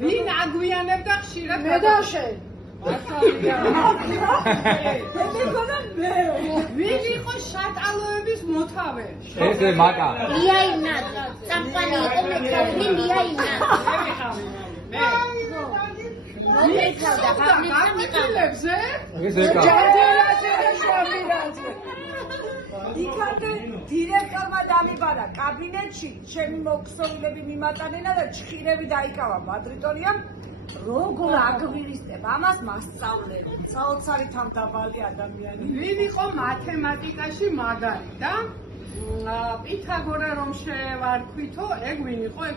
ვინ აგვიანებდა ხშირად მე და შენ ვინ იყო შატალოების მოთავე? ეს მაკა. ლიაინა, წამყვანი იყო მეტყავი ლიაინა. მოგეკავდა ღამეცა მიყავდა. ეს ეკა. იქამდე დირექტორმა დამიბარა კაბინეტში ჩემი მოქსოვილები მიმატანენა და ჩხირები დაიკავა მადრიდონიამ როგორ აგვირისტებ ამას მასწავლები საოცარი თამდაბალი ადამიანი ვინ იყო მათემატიკაში მაგარი და პითაგორა რომ შევარქვითო ეგ ვინ იყო ეგ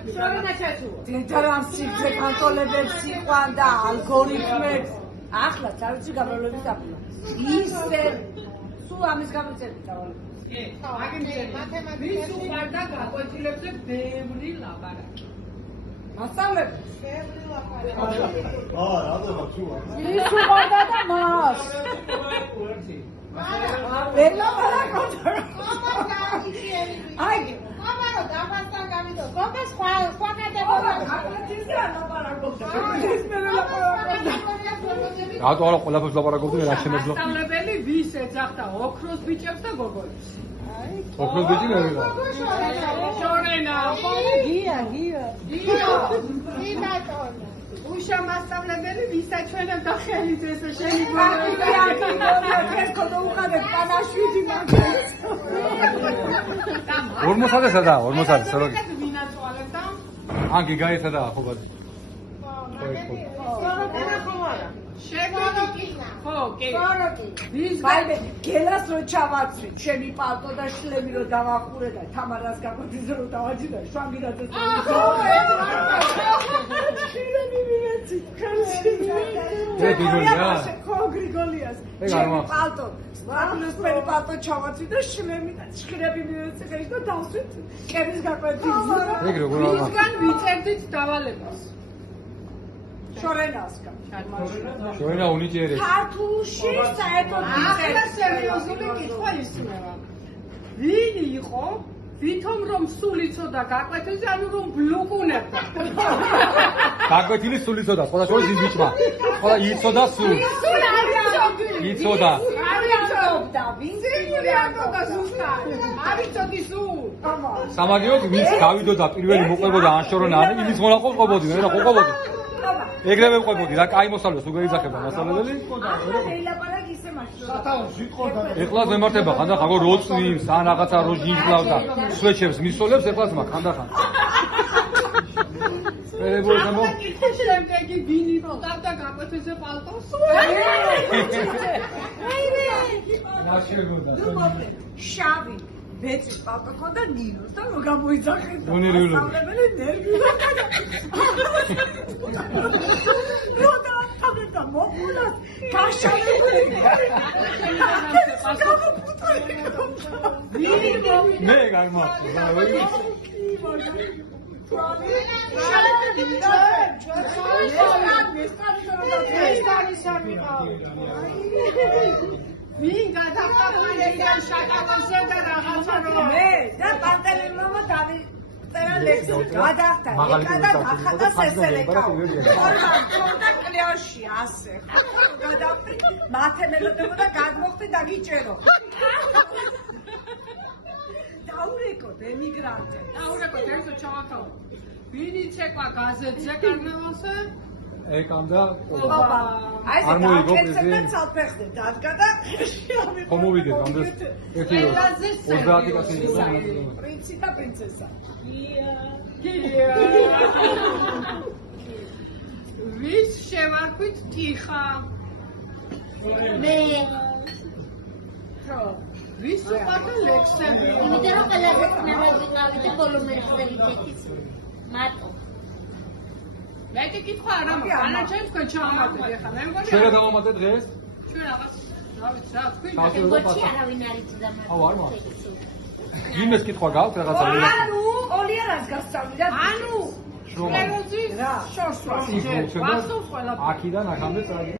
დედარამ სიგზე კონტროლებებს იყვან და ალგორითმებს ახლა წავიცი გამრავლების დაფულა ისე სულ ამის გამოწერით დავალებ ვის უყარდა გაკვეთილებზე ბევრი ლაპარაკი მასწავლებ ბევრი ლაპარაკი რატომ ცუა ვის უყარდა და მას ვერ ლაპარაკობდა აი ამარო დაფასთან გამიდო გოგა სხვა კატეგორია გაკვეთილზე არ ლაპარაკობდა ეს მე ლაპარაკობდა რატო არა ყველაფერს ლაპარაკობდნენ რა შემეძლო? მასწავლებელი ვის ეძახდა ოქროს ბიჭებს და გოგოებს? ოქროს ბიჭი მე ვიყავ. შორენა გია ინატონა უშა მასწავლებელი ვისაჩვენებდა ხელით ესე შენი ეს კოდო უყადებ პანაშვიდი მაგას 40-ისა და 40-ისა რა. ვინ აწვალებდა? ან გიგაიცა და ხო ბადი. შეგვიძლია ხო კი ვის ვაიმე გელას რო ჩავაცვი ჩემი პალტო და შლემი რო დავახურე და თამარას გაკვეთილზე რო დავაჯდა შვანგირაძეს ეგ გიგოლია ხო გრიგოლიას ეგ არ მაქვს. პალტო სპეციალური პალტო ჩავაცვი და შლემი და ჭხრები მივეცე და დავსვით კერის გაკვეთილზე ეგ როგორ არ მაქვს. ვისგან ვიწერდით დავალებას? შორენასკა შორენა უნიჭერე. ქართულში საერთოდ ახლა სერიოზული კითხვა ისმევა. ვინ იყო? ვითომ რომ სულ იცოდა გაკვეთილზე, ანუ რომ ბლუქუნებდა. გაკვეთილი სულ იცოდა, სხვა შორის ის ბიჭმა. სხვა იცოდა სულ. სულ არ იცოდი. იცოდა. არ იცოდა. ვინ ზეიმურიანდა ზუსტად? არ იცოდი სულ. სამაგიეროდ ვინც გავიდოდა პირველი მოყვებოდა ან შორენა ან იმის მონაყოლ ყოფოდი, მე რა ყოფოდი. ეგრევე ყვებოდი რა კაი მოსწავლეს უკვე იძახებდა მასწავლებელი. ელაპარაკ ისე მაშინ სათაურში ყოდა ეხლა მემართება ხანდახან როგორ როწვიმს ან რაღაცა როჟინჯლავს და სვეჩებს მისოლებს ეხლაც მაგ ხანდახან. ერებოება შემდეგი ვინ იპუტავდა გაკვეთილზე პალტოს? ნაშეგოდა. შავი ბეწვის პალტო ხონდა ნინოს და რო გამოიძახეს და ნერვიულობი. მასწავლებელი ნერვიულობა რო დაამთავრებდა მოკულას გაშალებული მე გამახსოვდა. ვინ გადახტავდა შატალოზე და რაღაცა რომ მე და პანტელიმომა დაწერა ლექსი გადახტა ეკა და დახატა სესელეკა და კლეოში ასე გადახტი მათემელოდებო და გადმოხდი და გიჭერო დაურეკოთ ემიგრანტები დაურეკოთ ერთო ჩავაქავ ვინ იცეკვა გაზეთზე კარნავალზე ეკამდა აი არ მოიგო პრეზიდენტი. ეს საფეხზე დადგა და ხომ მოვიდეთ ამდენს ერთი 30 კაცი იყო. პრინცი და პრინცესა გია ვის შევარქვით ტიხა მე ვის უყარდა ლექსები იმიტომ რომ ყველაზე წნეულად ვიყავი და ბოლო მეცდელიც მარტო მეტი კითხვა არა მაქვს ანა ჩვენ თქვენ ჩავამატეთ ახლა მე მგონი შენ რა დავამატე დღეს? ჩვენ რაღაც რა ვიცი რა თქვი კატეგორიაში არავინ არ იცოდა მარტო აუ არ მაქვს. იმეს კითხვა გაქვს რაღაცა? ანუ ოლიერას გასწავლი და ანუ სკლეროზის შორსვა ის მოუწევდა გასულ ყველაფერს აქიდან აქამდე წადი.